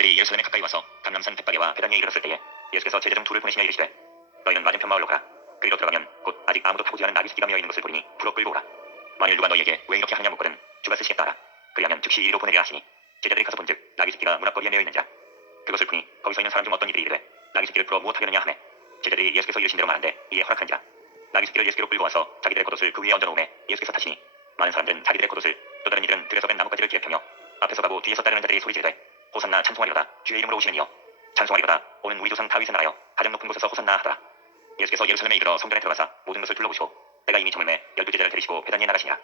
그들이 예루살렘에 가까이 와서 감람산 벳바게와 베다니에 이르렀을 때에 예수께서 제자 중 둘을 보내시며 이르시되 너희는 맞은편 마을로 가라. 그리로 들어가면 곧 아직 아무도 타보지 않은 나귀 새끼가 메어 있는 것을 보리니 풀어 끌고 오라. 만일 누가 너희에게 왜 이렇게 하느냐 묻거든 주가 쓰시겠다 하라. 그리하면 즉시 이리로 보내리라 하시니 제자들이 가서 본즉 나귀 새끼가 문 앞거리에 메어 있는지라. 그것을 보니 거기서 있는 사람 중 어떤 이들이 이르되 나귀 새끼를 풀어 무엇하려느냐 하매 제자들이 예수께서 이르신 대로 말한데 이에 허락한지라. 나귀 새끼를 예수께로 끌고 와서 자기들의 겉옷을 그 위에 얹어놓음에 예수께서 타시니 많은 사람들은 자기들의 겉옷을 또 다른 이들은 들에서 뺀 나뭇가지를 뒤에 펴며 앞에서 가고 뒤에서 따르는 자들이 소리 지르되 호산나 찬송하리로다 주의 이름으로 오시는 이여 찬송하리로다 오는 우리 조상 다윗의 나라여 가장 높은 곳에서 호산나 하더라. 예수께서 예루살렘에 이르러 성전에 들어가사 모든 것을 둘러보시고 때가 이미 저물매 12제자를 데리시고 베다니에 나가시니라.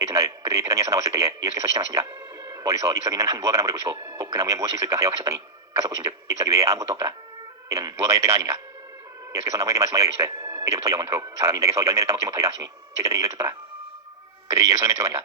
이튿날 그들이 베다니에서 나왔을 때에 예수께서 시장하시니라. 멀리서 잎사귀 있는 한 무화과 나무를 보시고 꼭 그 나무에 무엇이 있을까 하여 가셨더니 가서 보신즉 잎사귀 외에 아무것도 없더라. 이는 무화과의 때가 아니니라. 예수께서 나무에게 말씀하여 이르시되 이제부터 영원토록 사람이 내게서 열매를 따먹지 못하리라 하시니 제자들이 이를 듣더라. 그들이 예루살렘에 들어가니라.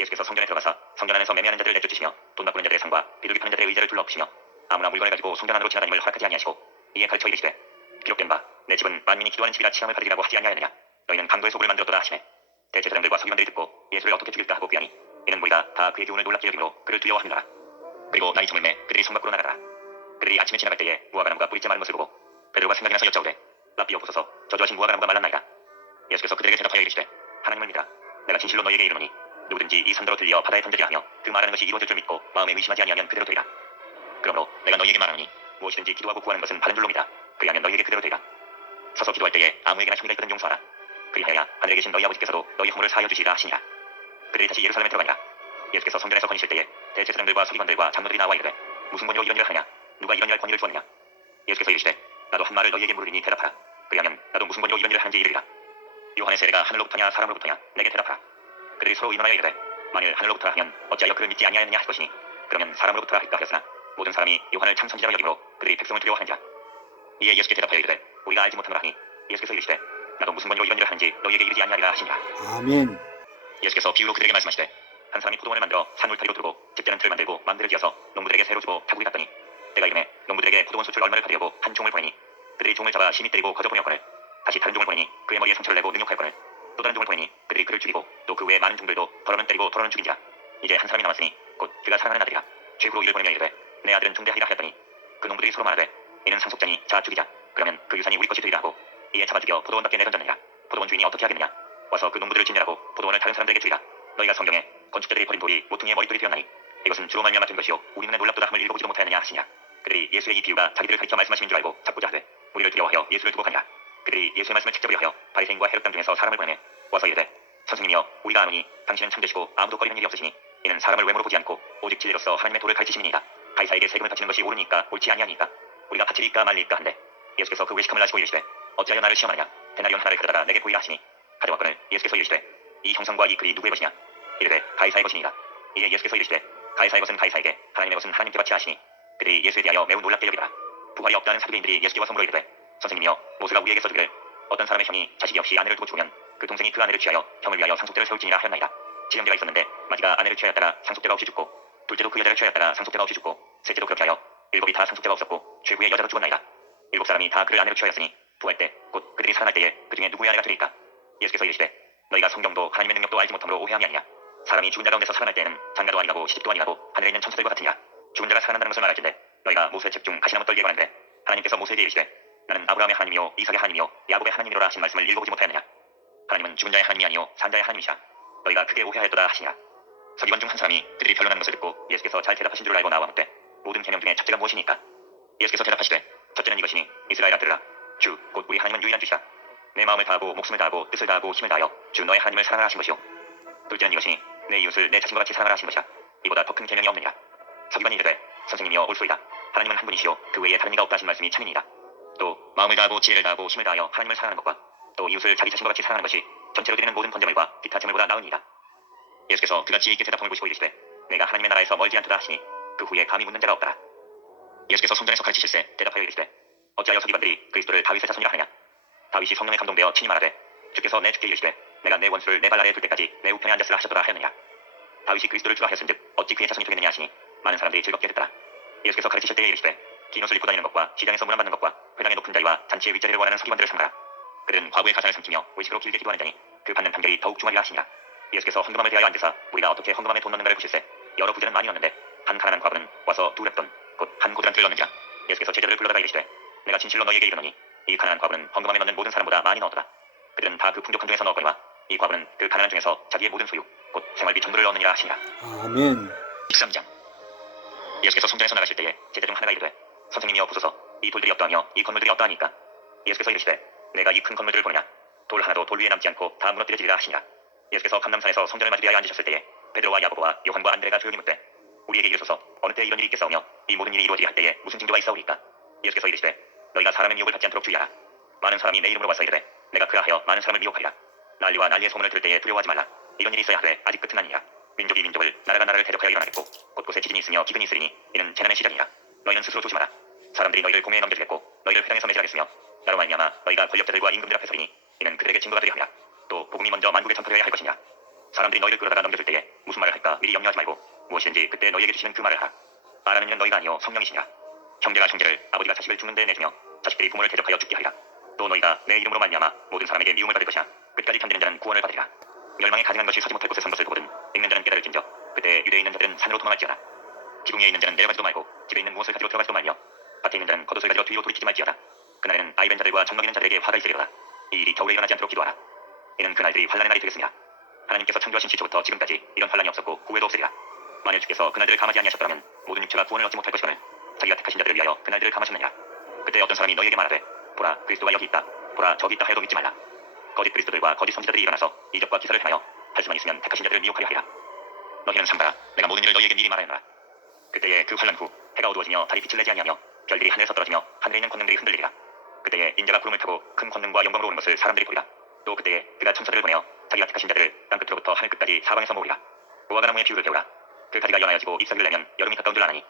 예수께서 성전에 들어가사 성전 안에서 매매하는 자들을 내쫓으시며 돈 바꾸는 자들의 상과 비둘기 파는 자들의 의자를 둘러엎으시며 아무나 물건을 가지고 성전 안으로 지나다님을 허락하지 아니하시고 이에 가르쳐 이르시되 기록된 바 내 집은 만민이 기도하는 집이라 칭함을 받으리라고 하지 아니하였느냐. 너희는 강도의 속을 만들었도다 하시매 대제사장들과 서기관들이 듣고 예수를 어떻게 죽일까 하고 꾀하니 이는 무리가 다 그의 교훈을 놀랍게 여김으로 그를 두려워하느니라. 그리고 날이 저물매 그들이 성 밖으로 나가더라. 그들이 아침에 지나갈 때에 무화과나무가 뿌리째 마른 것을 보고 베드로가 생각이 나서 여짜오되 라삐여 보소서 저주하신 무화과나무가 말랐나이다. 예수께서 그들에게 대답하여 이르시되 하나님을 믿으라. 내가 진실로 너희에게 이르노니 누구든지 이 산더러 들려 바다에 던져지라 하며 그 말하는 것이 이루어질 줄 믿고 마음에 의심하지 아니하면 그대로 되리라. 그러므로 내가 너희에게 말하노니 무엇이든지 기도하고 구하는 것은 바른 줄로 믿으라. 그리하면 너희에게 그대로 되리라. 서서 기도할 때에 아무에게나 형이가 있거든 용서하라. 그리하여야 하늘에 계신 너희 아버지께서도 너희 허물을 사하여 주시리라 하시니라. 그들이 다시 예루살렘에 들어가니라. 예수께서 성전에서 거니실 때에 대제사장들과 서기관들과 장로들이 나와 이르되 무슨 권위로 이런 일을 하느냐. 누가 이런 일할 권위를 주었느냐. 예수께서 이르시되 나도 한 말을 너희에게 물으리니 대답하라. 그리하면 나도 무슨 권위로 이런 일을 하는지 이르리라. 요한의 세례가 하늘로부터냐 사람으로부터냐 내게 대답하라. 그들이 서로 의논하여 이르되 만일 하늘로부터라 하면 어찌하여 그를 믿지 아니하였느냐 할 것이니 그러면 사람으로부터라 할까 하였으나 모든 사람이 요한을 참 선지자라 여김으로 그들이 백성을 두려워하는지라. 이에 예수께 대답하여 이르되 우리가 알지 못하노라 하니 예수께서 이르시되 나도 무슨 권위로 이런 일을 하는지 너희에게 이르지 아니하리라 하시니라. 아멘. 예수께서 비유로 그들에게 말씀하시되 한 사람이 포도원을 만들어 산 울타리로 두르고 집되는 틀을 만들고 망대를 지어서 농부들에게 새로 주고 타국이 갔더니 때가 이름에 농부들에게 포도원 수출 얼마를 받으려고 한 종을 보내니 그들이 종을 잡아 심히 때리고 거저 보내었거늘 다시 다른 종을 보내니 그의 머리에 상처를 내고 능욕하였거늘 또 다른 종을 보내니 그들이 그를 죽이고 또 그 외에 많은 종들도 덜어는 때리고 덜어는 죽인지라. 이제 한 사람이 남았으니 곧 그가 사랑하는 아들이라. 최후로 이를 보내며 이르되 내 아들은 중대하리라 하였더니 그 농부들이 서로 말하되 이는 상속자니 자 죽이자. 그러면 그 유산이 우리 것이 되리라 하고 이에 잡아 죽여 포도원 밖에 내던졌느니라. 포도원 주인이 어떻게 하겠느냐. 와서 그 농부들을 진멸하고 포도원을 다른 사람들에게 주리라. 너희가 성경에 건축자들이 버린 돌이 모퉁이의 머릿돌이 되었나니 이것은 주로 말미암아 된 것이요 우리 눈에 놀랍도다 함을 읽어보지도 못하였느냐 하시냐. 그들이 예수의 이 비유가 자기들을 가리켜 말씀하시는 줄 알고 잡고자 하되 우리를 두려워하여 예수를 두고 가니라. 그들이 예수의 말씀을 책잡으려 하여 바리새인과 헤롯 당 중에서 사람을 보내매 와서 이르되 선생님이여 우리가 아노니 당신은 참되시고 아무도 꺼리는 일이 없으시니 이는 사람을 외모로 보지 않고 오직 진리로서 하나님의 도를 가르치시니이다. 가이사에게 세금을 바치는 것이 옳으니까 옳지 아니하니까 우리가 바치리까 말리까 한데 예수께서 그 외식함을 아시고 이르시되 어찌하여 나를 시험하느냐. 데나리온 하나를 가져다가 내게 보이라 하시니 가져왔거늘 예수께서 이르시되 이 형상과 이 글이 누구의 것이냐. 이르되 가이사의 것이니이다. 이에 예수께서 이르시되 가이사의 것은 가이사에게 하나님의 것은 하나님께 바치라 하시니 그들이 예수에 대하여 매우 놀랍게 여기더라. 부활이 없다는 사두개인들이 예수께 와서 물어 이르되 선생님이여 모세가 우리에게 써주기를 어떤 사람의 형이 자식이 없이 아내를 두고 죽으면 그 동생이 그 아내를 취하여 형을 위하여 상속자를 세울지니라 하였나이다. 지형제가 있었는데 마지가 아내를 취하였다가 상속자가 없이 죽고 둘째도 그 여자를 취하였다가 상속자가 없이 죽고 셋째도 그렇게 하여 일곱이 다 상속자가 없었고 최후의 여자로 죽었나이다. 일곱 사람이 다 그를 아내로 취하였으니 부활 때 곧 그들이 살아날 때에 그 중에 누구의 아내가 되리까. 예수께서 이르시되 너희가 성경도 하나님의 능력도 알지 못함으로 오해함이 아니냐. 사람이 죽은 자 가운데서 살아날 때에는 장가도 아니라고 시집도 아니라고 하늘에 있는 천사들과 같으니라. 죽은 자가 살아난다는 것을 말할진대 너희가 모세 책 중 가시나무 떨기에 관한데 하나님께서 모세에게 이르시되 나는 아브라함의 하나님이요 이삭의 하나님이요 야곱의 하나님이로라 하신 말씀을 읽어보지 못하였느냐. 하나님은 죽은 자의 하나님이 아니요 산 자의 하나님이시라. 너희가 크게 오해하였도다 하시니라. 서기관 중 한 사람이 그들이 변론하는 것을 듣고 예수께서 잘 대답하신 줄 알고 나와 묻되 모든 계명 중에 첫째가 무엇이니까. 예수께서 대답하시되 첫째는 이것이니 이스라엘아 들으라. 주 곧 우리 하나님은 유일한 주시라. 내 마음을 다하고 목숨을 다하고 뜻을 다하고 힘을 다하여 주 너의 하나님을 사랑하라 하신 것이요 둘째는 이것이니 내 이웃을 내 자신과 같이 사랑하라 하신 것이라. 이보다 더 큰 계명이 없느니라. 서기관이 이르되 선생님이여 옳소이다. 하나님은 한 분이시요 그 외에 다른 이가 없다 하신 말씀이 참이니이다. 또 마음을 다하고 지혜를 다하고 힘을 다하여 하나님을 사랑하는 것과 또 이웃을 자기 자신과 같이 사랑하는 것이 전체로 드리는 모든 번제물과 기타 제물보다 나으니이다. 예수께서 그가 지혜 있게 대답함을 보시고 이르시되 내가 하나님의 나라에서 멀지 않도다 하시니 그 후에 감히 묻는 자가 없더라. 예수께서 성전에서 가르치실세 대답하여 이르시되 어찌하여 서기관들이 그리스도를 다윗의 자손이라 하느냐. 다윗이 성령에 감동되어 친히 말하되 주께서 내 주께 이르시되 내가 내 원수를 내 발 아래에 둘 때까지 내 우편에 앉았으라 하셨더라 하였느냐. 다윗이 그리스도를 주라 하였은즉 어찌 그의 자손이 되겠느냐 하시니 많은 사람들이 즐겁게 듣더라. 예수께서 가르치실 때에 이르시되 긴 옷을 입고 다니는 것과 시장에서 문안받는 것과 회당의 높은 자리와 잔치의 윗자리를 원하는 서기관들을 삼가라. 그들은 과부의 가산을 삼키며 의식으로 길게 기도하는 자니 그 받는 판결이 더욱 중하리라 하시니라. 예수께서 헌금함을 대하여 앉으사 우리가 어떻게 헌금함에 돈 넣는가를 보실세. 여러 부자는 많이 넣는데 한 가난한 과부는 와서 두 렙돈 곧 한 고드란트를 넣느니라. 예수께서 제자들을 불러다가 이르시되 내가 진실로 너희에게 이르노니 이 가난한 과부는 헌금함에 넣는 모든 사람보다 많이 넣었도다. 그들은 다 그 풍족한 중에서 넣었거니와 이 과부는 그 가난한 중에서 자기의 모든 소유 곧 생활비 전부를 넣느니라 하시니라. 아멘. 13장. 예수께서 성전에서 나가실 때에 제자 중 하나가 이르되 선생님이여 보소서 이 돌들이 어떠하며 이 건물들이 어떠하니까. 예수께서 이르시되 내가 이 큰 건물들을 보느냐 돌 하나도 돌 위에 남지 않고 다 무너뜨려지리라 하시니라. 예수께서 감람산에서 성전을 맞이하여 앉으셨을 때에 베드로와 야고보와 요한과 안드레가 조용히 묻되 우리에게 이르소서 어느 때 이런 일이 있겠사오며 이 모든 일이 이루어지리 할 때에 무슨 징조가 있사오리까. 예수께서 이르시되 너희가 사람의 미혹을 받지 않도록 주의하라. 많은 사람이 내 이름으로 와서 이르되 내가 그하여 많은 사람을 미혹하리라. 난리와 난리의 소문을 들을 때에 두려워하지 말라. 이런 일이 있어야 하되 아직 끝은 아니니라. 민족이 민족을 나라가 나라를 대적하여 일어나겠고 곳곳에 지진이 있으며 기근이 있으리니 이는 재난의 시작이니라. 너희는 스스로 조심하라. 사람들이 너희를 공회에 넘겨주겠고 너희를 회당에서 매질하겠으며 나로 말미암아 너희가 권력자들과 임금들 앞에 서리니 이는 그들에게 증거가 되리라 하리라. 또 복음이 먼저 만국에 전파되어야 할 것이니라. 사람들이 너희를 끌어다가 넘겨줄 때에 무슨 말을 할까 미리 염려하지 말고 무엇이든지 그때 너희에게 주시는 그 말을 하라. 말하는 이는 너희가 아니요 성령이시니라. 형제가 형제를 아버지가 자식을 죽는 데 내주며 자식들이 부모를 대적하여 죽게 하리라. 또 너희가 내 이름으로 말미암아 모든 사람에게 미움을 받을 것이나 끝까지 견디는 자는 구원을 받으리라. 멸망에 가증한 것이 서지 못할 곳에 선 것을 보거든 읽는 자는 깨달을진저 그때 유대에 있는 자들은 산으로 도망할지어다. 지붕 위에 있는 자는 내려가지도 말고 집에 있는 무엇을 가지고 들어가지도 말며 밭에 있는 자는 겉옷을 가지고 뒤로 돌이키지 말지어다. 그날에는 아이 뵌 자들과 젖 먹이는 자들에게 화가 있으리로다. 이 일이 겨울에 일어나지 않도록 기도하라. 이는 그 날들이 환란의 날이 되겠습니다. 하나님께서 창조하신 시초부터 지금까지 이런 환란이 없었고 후에도 없으리라. 만일 주께서 그날들을 감하지 아니하셨더라면 모든 육체가 구원을 얻지 못할 것이거늘 자기가 택하신 자들을 위하여 그날들을 감하셨느니라. 그때 어떤 사람이 너희에게 말하되 보라 그리스도가 여기 있다 보라 저기 있다 하여도 믿지 말라. 거짓 그리스도들과 거짓 선지자들이 일어나서 이적과 기사를 행하여 할 수만 있으면 택하신 자들을 미혹하려 하리라. 너희는 삼가라. 내가 모든 일을 너희에게 미리 말하노라. 그때에 그 환란 후 해가 어두워지며 달이 빛을 내지 아니하며 별들이 하늘에서 떨어지며 하늘에 있는 권능들이 흔들리리라. 그때에 인자가 구름을 타고 큰 권능과 영광으로 오는 것을 사람들이 보리라. 또 그때에 그가 천사들을 보내어 자기가 택하신 자들을 땅 끝으로부터 하늘 끝까지 사방에서 모으리라. 무화과 나무의 비유를 배우라. 그 가지가 연하여지고 잎사귀를 내면 여름이 가까운 줄 아나니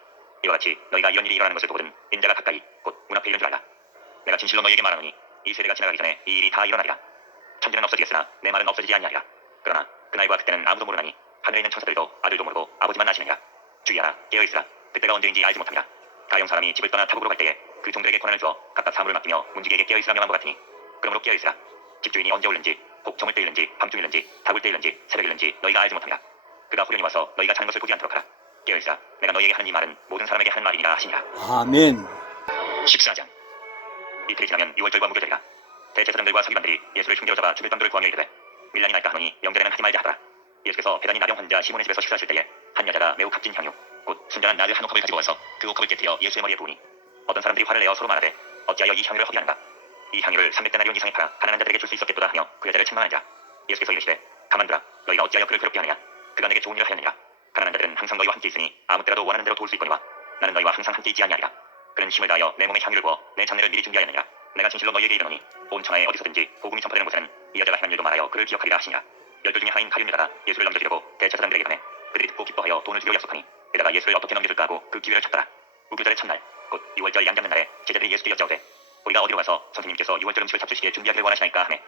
이와 같이 너희가 이런 일이 일어나는 것을 보거든 인자가 가까이 곧 문 앞에 이른 줄 알라. 내가 진실로 너희에게 말하노니 이 세대가 지나가기 전에 이 일이 다 일어나리라. 천지는 없어지겠으나 내 말은 없어지지 아니하리라. 그러나 그날과 그때는 아무도 모르나니 하늘에 있는 천사들도 아들도 모르고 아버지만 아시느니라. 주의하라. 깨어있으라. 그때가 언제인지 알지 못합니다. 가용 사람이 집을 떠나 타국으로 갈 때에 그 종들에게 권한을 주어 각각 사물을 맡기며 문지기에게 깨어있으라 명한 것 같으니 그러므로 깨어있으라. 집주인이 언제 올는지 혹 저물 때 일는지 밤중 일는지 다굴 때 일는지 새벽 일는지 너희가 알지 못합니다. 그가 후련히 와서 너희가 자는 것을 보지 않도록 하라. 깨어있으라. 내가 너희에게 하는 이 말은 모든 사람에게 하는 말이니라 하시니라. 아멘. 14장. 이틀이 지나면 유월절과 무교절이라. 대제사장들과 서기관들이 예수를 흉계로 잡아 죽일 방도를 구하며 이르되 밀란이 날까 하노니 명절에는 하지 말자 하더라. 예수께서 배단이 나병 환자 시몬의 집에서 식사하실 때에 한 여자가 매우 값진 향유 곧 순전한 나드 한 옥합을 가지고 와서 그 옥합을 깨뜨려 예수의 머리에 부으니 어떤 사람들이 화를 내어 서로 말하되 어찌하여 이 향유를 허비하는가. 이 향유를 300데나리온 이상에 팔아 가난한 자들에게 줄 수 있었겠도다 하며 그 여자를 책망하니라. 예수께서 이르시되 가만두라. 너희가 어찌하여 그를 괴롭게 하느냐. 그가 내게 좋은 일을 하였느니라. 가난한 자들은 항상 너희와 함께 있으니 아무 때라도 원하는 대로 도울 수 있거니와 나는 너희와 항상 함께 있지 아니하리라. 그는 힘을 다하여 내 몸에 향유를 부어 내 장례를 미리 준비하였느니라. 내가 진실로 너희에게 이르노니 온 천하에 어디서든지 복음이 전파되는 곳에는 이 여자가 행한 일도 말하여 그를 기억하리라 하시니라. 열둘 중에 하나인 가룟 유다가 예수를 넘겨주려고 대제사장들에게 보내 그들이 듣고 기뻐하여 돈을 주기로 약속하니 게다가 예수를 어떻게 넘겨줄까 하고 그 기회를 찾더라. 무교절의 첫날 곧 유월절 양잡는 날에 제자들이 예수께 여짜오되 우리가 어디로 가서 선생님께서 유월절 음식을 잡수시기에 준비하기를 원하시나이까 하매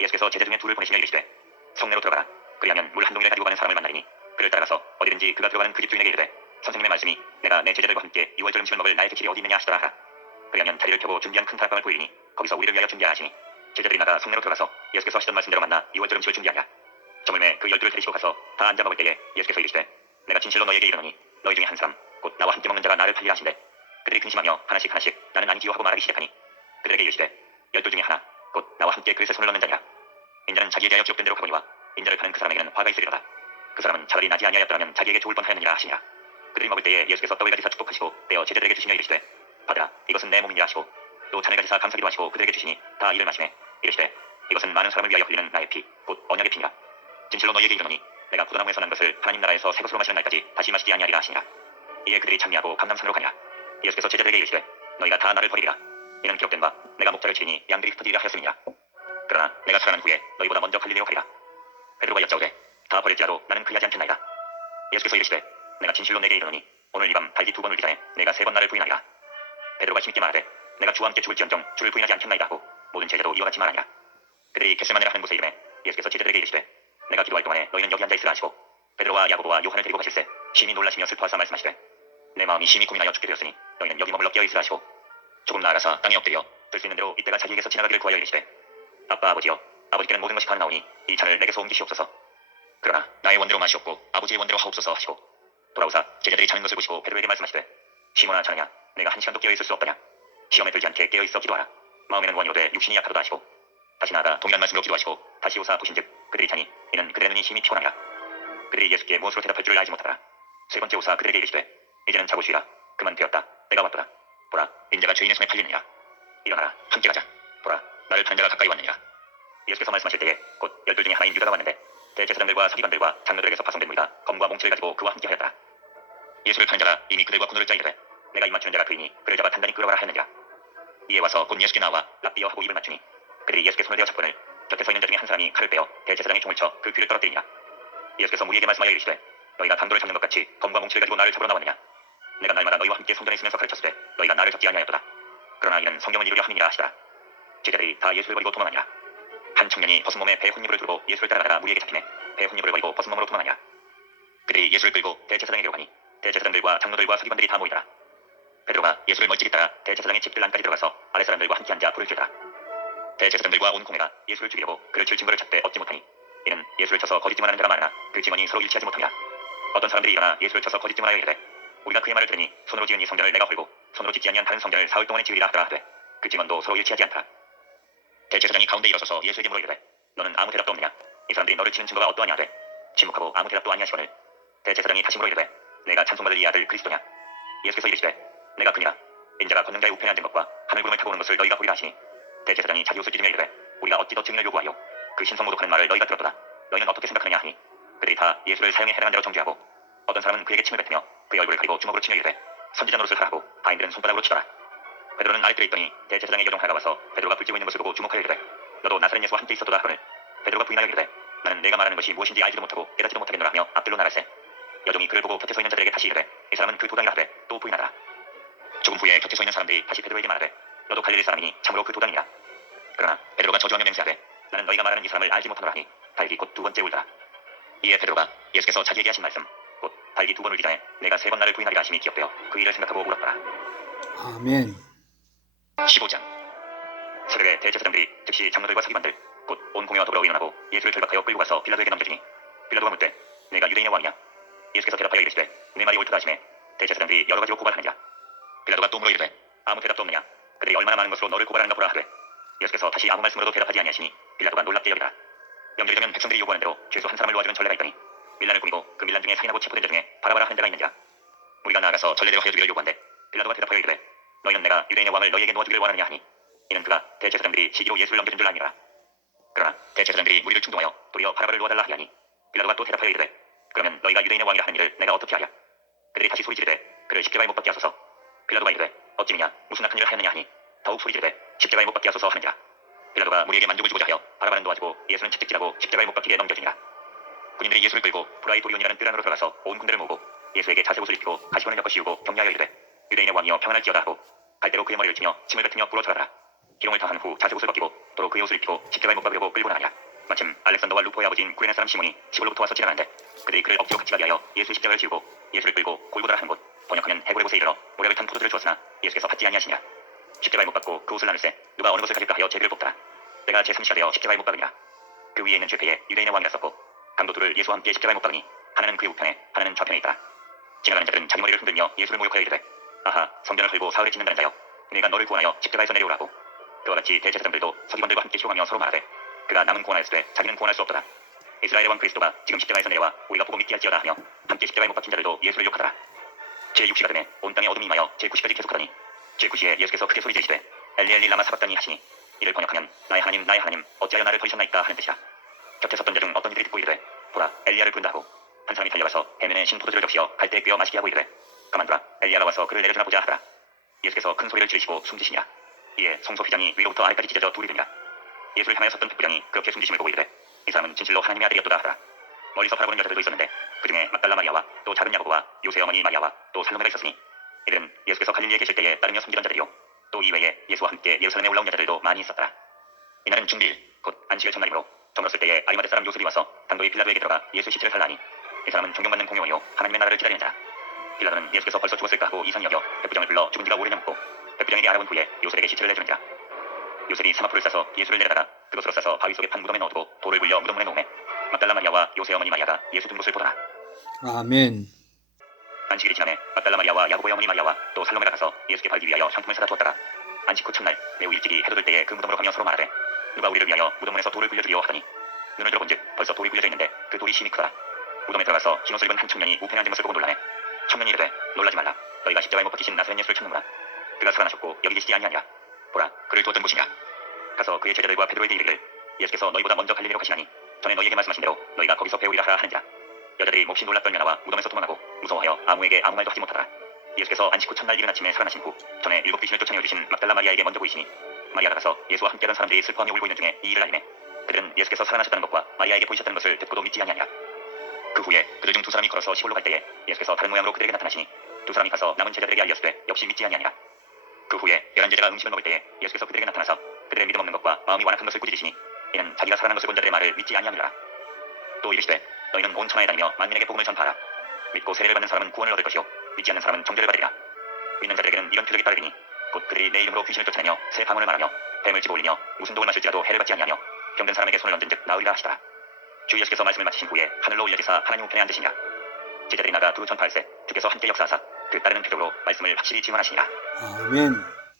예수께서 제자 중에 둘을 보내시며 이르시되 성내로 들어가라. 그리하면 물 한 동이를 가지고 가는 사람을 만나리니 그를 따라가서 어디든지 그가 들어가는 그 집 주인에게 이르되 선생님의 말씀이 내가 내 제자들과 함께 유월절 음식을 먹을 나의 객실이 어디 있느냐 하시더라 하라. 그리하면 다리를 펴고 준비한 큰 다락방을 보이리니 거기서 우리를 위하여 준비하라 하시니 제자들이 나가 성내로 들어가서 예수께서 하시던 말씀대로 만나 유월절 음식을 준비하니라. 저물매 그 열둘을 데리시고 가서 다 앉아 먹을 때에 예수께서 이르시되 내가 진실로 너희에게 이르노니 너희 중에 한 사람 곧 나와 함께 먹는 자가 나를 팔리라 하신대. 그들이 근심하며 하나씩 하나씩 나는 아니지요 하고 말하기 시작하니 그들에게 이르시되 열둘 중에 하나 곧 나와 함께 그릇에 손을 넣는 자니라. 인자는 자기에게 하여 기록된 대로 가보니와 인자를 파는 그 사람에게는 화가 있으리로다. 그 사람은 차라리 나지 아니하였더라면 자기에게 좋을 뻔하였느니라 하시니라. 그들이 먹을 때에 예수께서 떡을 가지사 축복하시고 떼어 제자들에게 주시며 이르시되 받으라 이것은 내 몸이니라 하시고 또 잔을 가지사 감사기도 하시고 그들에게 주시니 다 이를 마시매 이르시되 이것은 많은 사람을 위하여 흘리는 나의 피 곧 언약의 피니라. 진실로 너희에게 이르노니 내가 포도나무에서 난 것을 하나님 나라에서 새 것으로 마시는 날까지 다시 마시지 아니하리라 하시니라. 이에 그들이 찬미하고 감람산으로 가니라. 예수께서 제자들에게 이르시되 너희가 다 나를 버리리라. 이는 기록된 바 내가 목자를 치니 양들이 흩어지리라 하였음이니라. 그러나 내가 살아난 후에 너희보다 먼저 갈릴리로 가리라. 베드로가 여짜오되 다 버릴지라도 나는 그리하지 않겠나이다. 예수께서 이르시되 내가 진실로 내게 이르노니 오늘 이 밤 달기 2번 울기 전에 내가 3번 나를 부인하리라. 베드로가 힘있게 말하되 내가 주와 함께 죽을지언정 주를 부인하지 않겠나이다 하고 모든 제자도 이와 같이 말하니라. 그들이 겟세마네라 하는 곳에 이르매 예수께서 제자들에게 이르시되 내가 기도할 동안에 너희는 여기 앉아 있으라 하시고 베드로와 야고보와 요한을 데리고 가실새 심히 놀라시며 슬퍼하사 말씀하시되 내 마음이 심히 고민하여 죽게 되었으니 너희는 여기 머물러 깨어 있으라 하시고 조금 나아가서 땅에 엎드려 들 수 있는 대로 이때가 자기에게서 지나가기를 구하여 이르시되 아빠 아버지여 아버지께는 모든 것이 가능하오니 이 잔을 내게서 옮기시옵소서. 그러나 나의 원대로 마시옵고 아버지의 원대로 하옵소서 하시고 돌아오사 제자들이 자는 것을 보시고 베드로에게 말씀하시되 시모나 자느냐? 내가 한 시간도 깨어있을 수 없다냐? 시험에 들지 않게 깨어있어 기도하라. 마음에는 원이로되 육신이 약하도다 하시고 다시 나아가 동일한 말씀으로 기도하시고 다시 오사 보신즉 그들이 자니 이는 그들의 눈이 심히 피곤하니라. 그들이 예수께 무엇으로 대답할 줄을 알지 못하더라. 세 번째 오사 그들에게 이르시되 이제는 자고 쉬라. 그만 되었다. 때가 왔도다. 보라 인자가 죄인의 손에 팔리느니라. 일어나라 함께 가자. 보라 나를 파는 자가 가까이 왔느니라. 예수께서 말씀하실 때에 곧 열둘 중에 하나인 유다가 왔는데 대제사장들과 서기관들과 장로들에게서 파송된 무리가 검과 몽치를 가지고 그와 함께 하였더라. 예수를 파는 자가 이미 그들과 군노를 짜이르되 내가 입 맞추는 자가 그이니 그를 잡아 단단히 끌어가라 하였느니라. 이에 와서 곧 예수께 나와 랍비여 하고 입을 맞추니 그들이 예수께 손을 대어 잡거늘 곁에 서 있는 자 중에 한 사람이 칼을 빼어 대제사장의 총을 쳐 그 귀를 떨어뜨리니라. 예수께서 무리에게 말씀하여 이르시되 너희가 강도를 잡는 것 같이 검과 몽치를 가지고 나를 잡으러 나왔느냐. 내가 날마다 너희와 함께 성전에 있으면서 가르쳤으되 너희가 나를 잡지 아니하였도다. 그러나 이는 성경을 이루려 함이니라 하시더라. 제자들이 다 예수를 버리고 도망하니라. 한 청년이 벗은 몸에 배 혼입을 두르고 예수를 따라가다가 무리에게 잡히매 배 혼입을 버리고 벗은 몸으로 도망하니라. 그들이 예수를 끌고 대제사장에게로 가니 대제사장들과 장로들과 서기관들이 다 모이더라. 베드로가 예수를 멀찍이 따라 대제사장의 집들 안까지 들어가서 아랫사람들과 함께 앉아 불을 켜더라. 대제사장들과 온 공회가 예수를 죽이려고 그를 칠 증거를 찾되 얻지 못하니 이는 예수를 쳐서 거짓 증언하는 자가 많으나 그 증언이 서로 일치하지 못함이라. 어떤 사람들이 일어나 예수를 쳐서 거짓 증언하여 이르되 우리가 그의 말을 들으니 손으로 지은 이 성전을 내가 헐고 손으로 짓지 아니한 다른 성전을 사흘 동안에 지으리라 하더라 하되 그 증언도 서로 일치하지 않더라. 대제사장이 가운데 일어서서 예수에게 물어 이르되 너는 아무 대답도 없느냐. 이 사람들이 너를 치는 증거가 어떠하냐 하되 침묵하고 아무 대답도 아니하시거늘 대제사장이 다시 물어 이르되 내가 찬송받을 이 아들 그리스도냐. 예수께서 이르시되 내가 그니라. 인자가 걷는 자의 우편에 앉은 것과 하늘구름을 타고 오는 것을 너희가 보리라 하시니 대제사장이 자기 옷을 찢으며 이르되 우리가 어찌 더 증인을 요구하여 그 신성 모독하는 말을 너희가 들었도다. 너희는 어떻게 생각하느냐 하니 그들이 다 예수를 사형에 해당한 대로 정죄하고 어떤 사람은 그에게 침을 뱉으며 그의 얼굴을 가리고 주먹으로 치며 이르되 선지자 노릇을 하라고 바인들은 손바닥으로 치더라. 베드로는 아랫뜰에 있더니 대제사장의 여종 하나가 와서 베드로가 불지고 있는 것을 보고 주목하여 이르되 너도 나사렛 예수와 함께 있었도다 하거늘 베드로가 부인하여 이르되 나는 내가 말하는 것이 무엇인지 알지도 못하고 깨닫지도 못하겠노라 하며 앞들로 나갈세. 여종이 그를 보고 곁에 서 있는 자들에게 다시 이르되 이 사람은 그 도당이라 하되 또 부인하더라. 조금 후에 곁에 서 있는 사람들이 다시 베드로에게 말하되 너도 갈릴리 사람이니 참으로 그 도당이라. 그러나 베드로가 저주하며 맹세하되 나는 너희가 말하는 이 사람을 알지 못하노라 하니 달기 곧 두 번째 울더라. 이에 베드로가 예수께서 자기에게 하신 말씀 곧 달기 두 번 울기 전에 내가 세 번 나를 부인하리라 하심이 기억되어 그 일을 생각하고 울었더라. 아멘. 15장. 새벽에 대제사장들이 즉시 장로들과 서기관들 곧 온 공회와 더불어 의논하고 예수를 결박하여 끌고 가서 빌라도에게 넘겨주니 빌라도가 묻되 내가 유대인의 왕이냐. 예수께서 대답하여 이르시되 내 말이 옳다 하시매 대제사장들이 여러 가지로 고발하느니라. 빌라도가 또 물어 이르되 아무 대답도 없느냐. 그들이 얼마나 많은 것으로 너를 고발하는가 보라 하되 예수께서 다시 아무 말씀으로도 대답하지 아니하시니 빌라도가 놀랍게 여기더라. 명절이 되면 백성들이 요구하는 대로 죄수 한 사람을 놓아주는 전례가 있더니 밀란을 꾸미고 그 밀란 중에 살인하고 체포된 자 중에 바라바라 하는 자가 있는지라. 우리가 나아가서 전례대로 하여 주기를 요구한데 빌라도가 대답하여 이르되 너희는 내가 유대인의 왕을 너희에게 놓아주기를 원하느냐 하니 이는 그가 대제사장들이 시기로 예수를 넘겨준 줄 아니라. 그러나 대제사장들이 무리를 충동하여 도리어 바라바를 놓아달라 하니 빌라도가 또 대답하여 이르되 그러면 너희가 유대인의 왕이라 하는 일을 내가 어떻게 하랴. 그들이 다시 소리 지르되 그를 십자가에 못 박게 하소서. 빌라도가 이르되 어찌미냐 무슨 악한 일을 하였느냐 하니 더욱 소리 지르되 십자가에 못 박게 하소서 하느니라. 빌라도가 무리에게 만족을 주고자 하여 바라바는 놓아주고 예수는 채찍질하고 십자가에 못 박히게 넘겨지니라. 군인들이 예수를 끌고 브라이도리온이라는 뜰 안으로 들어가서 온 군대를 모으고 예수에게 자색 옷을 입히고 가시관을 엮어 씌우고 격려하여 이르되 유대인의 왕이여 평안할지어다 하고 갈대로 그의 머리를 치며 침을 뱉으며 부러뜨라더라. 기름을 다한 후 자색 옷을 벗기고 도로 그의 옷을 입히고 십자가에 못 박으려고 끌고 나가니라. 마침 알렉산더와 루포의 아버지인 구레네 사람 시몬이 시골로부터 와서 지나가는데 그들이 그를 억지로 같이 가게 하여 예수 십자가를 지우고 예수를 끌고 골고다라 하는 곳 번역하면 해골의 곳에 이르러 모략을 탄 포도주를 주었으나 예수께서 받지 아니하시니라. 십자가에 못 박고 그 옷을 나눌세 누가 어느 것을 가질까 하여 제비를 뽑더라. 때가 제3시가 되어 십자가에 못 박으니라. 그 위에 있는 죄패에 유대인의 왕이라 썼고 강도 둘을 예수와 함께 십자가에 못 박으니 하나는 그의 우편에 하나는 좌편에 있더라. 지나가는 자들은 자기 머리를 흔들며 예수를 모욕하여 이르되 아하 성전을 헐고 사흘에 짓는다는 자여 내가 너를 구원하여 십자가에서 내려오라고. 그와 같이 대제사장들도 서기관들과 함께 쇼하며 서로 말하되 그가 남은 구원하였으되 자기는 구원할 수 없도다. 이스라엘의 왕 그리스도가 지금 십자가에서 내려와 우리가 보고 믿게 할지어다 하며 함께 십자가에 못 박힌 자들도 예수를 욕하더라. 제6시가 되매 온 땅에 어둠이 임하여 제9시까지 계속하더니 제9시에 예수께서 크게 소리 지르시되 엘리 엘리 라마 사박다니 하시니 이를 번역하면 나의 하나님 어찌하여 나를 버리셨나이까 하는 뜻이라. 곁에 섰던 자 중 어떤 이들이 듣고 이르되 보라 엘리야를 부른다 하고 한 사람이 달려가서 해면에 신 포도주를 적시어 갈대에 꿰어 마시게 하고 이르되 가만두라 엘리야가 와서 그를 내려주나 보자 하더라. 예수께서 큰 소리를 지르시고 숨지시니라. 이에 성소 휘장이 위로부터 아래까지 찢어져 둘이 되니라. 예수를 향하여 섰던 백부장이 그렇게 숨지심을 보고 이르되 이 사람은 진실로 하나님의 아들이었도다 하더라. 멀리서 바라보는 여자들도 있었는데 그 중에 막달라 마리아와 또 작은 야고보와 요새 어머니 마리아와 또 살로메가 있었으니 이들은 예수께서 갈릴리에 계실 때에 따르며 섬기던 자들이요 또 이외에 예수와 함께 예루살렘에 올라온 여자들도 많이 있었더라. 이날은 중일 곧 안식일 첫날이므로 저물었을 때에 아리마대 사람 요셉이 와서 당도의 빌라도에게 들어가 예수 시체를 살라니 이 사람은 존경받는 공의원이요 하나님의 나라를 기다리는 자라. 빌라도는 예수께서 벌써 죽었을까 하고 이상히 여겨 백부장을 불러 죽은 지가 오래냐 묻고 백부장에게 알아본 후에 요셉에게 시체를 내주는지라. 요셉이 사마풀을 싸서 예수를 내려다가 그것으로 싸서 바위 속에 판 무덤에 넣어두고 돌을 굴려 무덤문에 놓음에 막달라 마리아와 요새 어머니 마리아가 예수 둔 곳을 보더라. 아멘. 안식일이 지나매 막달라 마리아와 야고보의 어머니 마리아와 또 살로메가 가서 예수께 발기 위하여 상품을 사다 두었더라. 안식 후 첫날 매우 일찍이 해돋을 때에 그 무덤으로 가며 서로 말하되 누가 우리를 위하여 무덤문에서 돌을 굴려주리오 하더니 눈을 들어본즉 벌써 돌이 굴려져 있는데 그 돌이 심히 크더라. 무덤에 들어가서 흰옷을 입은 한 청년이 우편에 앉은 것을 보고 놀라매 청년이 이르되 놀라지 말라. 너희가 십자가에 못 박히신 나사렛 예수를 찾는구나. 그가 살아나셨고 여기 계시지 아니하니라. 보라 그를 두었던 곳이니라. 가서 그의 제자들과 베드로에게 이르기를 예수께서 너희보다 먼저 갈릴리로 가시나니 전에 너희에게 말씀하신 대로 너희가 거기서 배우리라 하라 하는지라. 여자들이 몹시 놀라 떨며 나와 무덤에서 도망하고 무서워하여 아무에게 아무 말도 하지 못하더라. 예수께서 안식 후 첫날 이른 아침에 살아나신 후 전에 일곱 귀신을 쫓아내어 주신 막달라 마리아에게 먼저 보이시니 마리아가 가서 예수와 함께하던 사람들이 슬퍼하며 울고 있는 중에 이 일을 알리매 그들은 예수께서 살아나셨다는 것과 마리아에게 보이셨다는 것을 듣고도 믿지 아니하니라. 그 후에 그들 중 두 사람이 걸어서 시골로 갈 때에 예수께서 다른 모양으로 그들에게 나타나시니 두 사람이 가서 남은 제자들에게 알렸으되 역시 믿지 아니하니라. 그 후에 11제자가 음식을 먹을 때에 예수께서 그들에게 나타나서 그들의 믿음 없는 것과 마음이 완악한 것을 꾸짖으시니 이는 자기가 살아난 것을 본 자들의 말을 믿지 아니하느라. 또 이르시되 너희는 온 천하에 다니며 만민에게 복음을 전파하라. 믿고 세례를 받는 사람은 구원을 얻을 것이요 믿지 않는 사람은 정죄를 받으리라. 믿는 자들에게는 이런 표적이 따르리니 곧 그들이 내 이름으로 귀신을 쫓아내며 새 방언을 말하며 뱀을 집어 올리며 무슨 독을 마실지라도 해를 받지 아니하며 병든 사람에게 손을 얹은즉 나으리라 하시더라. 주 예수께서 말씀을 마치신 후에 하늘로 올려지사 하나님 우편에 앉으시니라. 제자들이 나가 두루 전파할세 주께서 함께 역사하사 그 따르는 표적으로 말씀을 확실히 증언하시니라. 아멘.